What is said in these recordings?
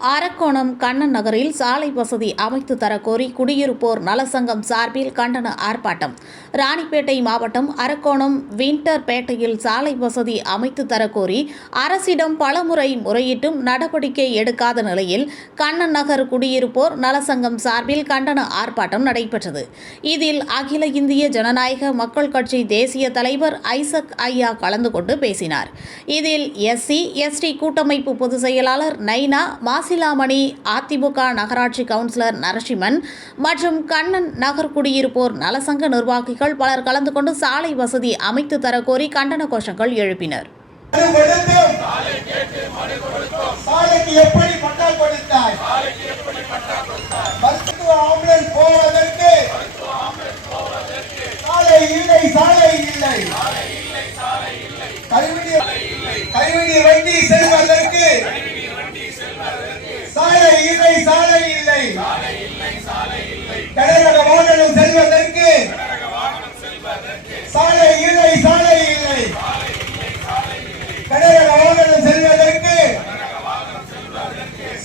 அரக்கோணம் கண்ணன் நகரில் சாலை வசதி அமைத்து தரக்கோரி குடியிருப்போர் நலசங்கம் சார்பில் கண்டன ஆர்ப்பாட்டம். ராணிப்பேட்டை மாவட்டம் அரக்கோணம் வின்டர்பேட்டையில் சாலை வசதி அமைத்து தரக்கோரி அரசிடம் பலமுறை முறையிட்டும் நடவடிக்கை எடுக்காத நிலையில் கண்ணன் நகர் குடியிருப்போர் நலசங்கம் சார்பில் கண்டன ஆர்ப்பாட்டம் நடைபெற்றது. இதில் அகில இந்திய ஜனநாயக மக்கள் கட்சி தேசிய தலைவர் ஐசக் ஐயா கலந்து கொண்டு பேசினார். இதில் SC ST கூட்டமைப்பு பொதுச் செயலாளர் நைனா, மாசிலாமணி, அதிமுக நகராட்சி கவுன்சிலர் நரசிம்மன் மற்றும் கண்ணன் நகர் குடியிருப்போர் நலசங்க நிர்வாகிகள் பலர் கலந்து கொண்டு சாலை வசதி அமைத்து தரக்கோரி கண்டன கோஷங்கள் எழுப்பினர். கைவிடி வண்டி செல்வதற்கு சாலை இல்லை, கனரக வாகனம் செல்வதற்கு சாலை இல்லை, கனரக வாகனம் செல்வதற்கு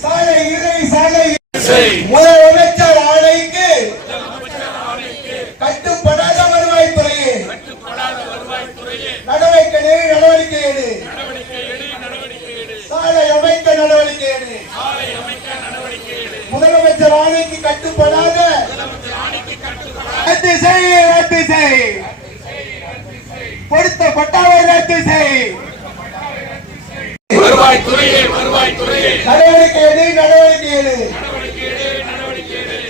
சாலை இல்லை. முதலமைச்சர் ஆணைக்கு கட்டுப்படாத வருவாய்த்துறையே நடவடிக்கை எடு, சாலை அமைக்க நடவடிக்கை எடு. முதலமைச்சர் ஆணைக்கு கட்டுப்படாத ரத்து செய், கொடுத்த பட்டாவை ரத்து செய். நடவடிக்கை எடு,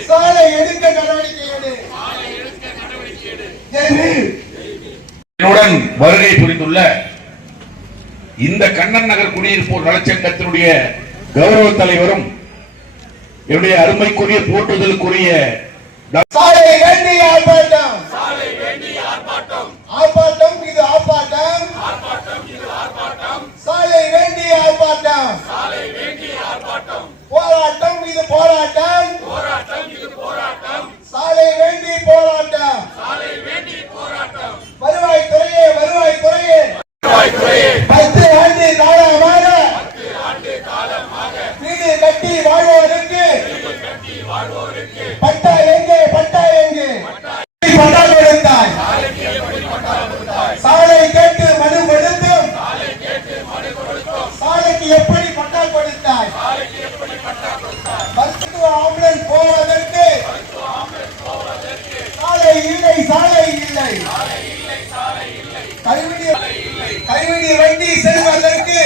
சாலை எடுக்க நடவடிக்கை எடு. என்னுடன் வருகை புரிந்துள்ள இந்த கண்ணன் நகர் குடியிருப்போர் நலச்சங்கத்தினுடைய கௌரவ தலைவரும் என்னுடைய அருமைக்குரிய போற்றுதலுக்குரிய சாலை வேண்டி ஆர்ப்பாட்டம், இது ஆர்ப்பாட்டம், சாலை வேண்டி ஆர்ப்பாட்டம், போராட்டம், இது போராட்டம், சாலை வேண்டி போராட்டம். வருவாய்த்துறையே 10 ஆண்டு காலமாக வீடு கட்டி வாழ்வோருக்கு பட்டா எங்கே பட்டா கொடுத்தாய்? சாலை கேட்டு மனு கொடுத்தும் சாலைக்கு எப்படி பட்டா கொடுத்தாய்? மருத்துவ ஆம்புலன்ஸ் போவதற்கு சாலை இல்லை, கைவிடி வண்டி செல்வதற்கு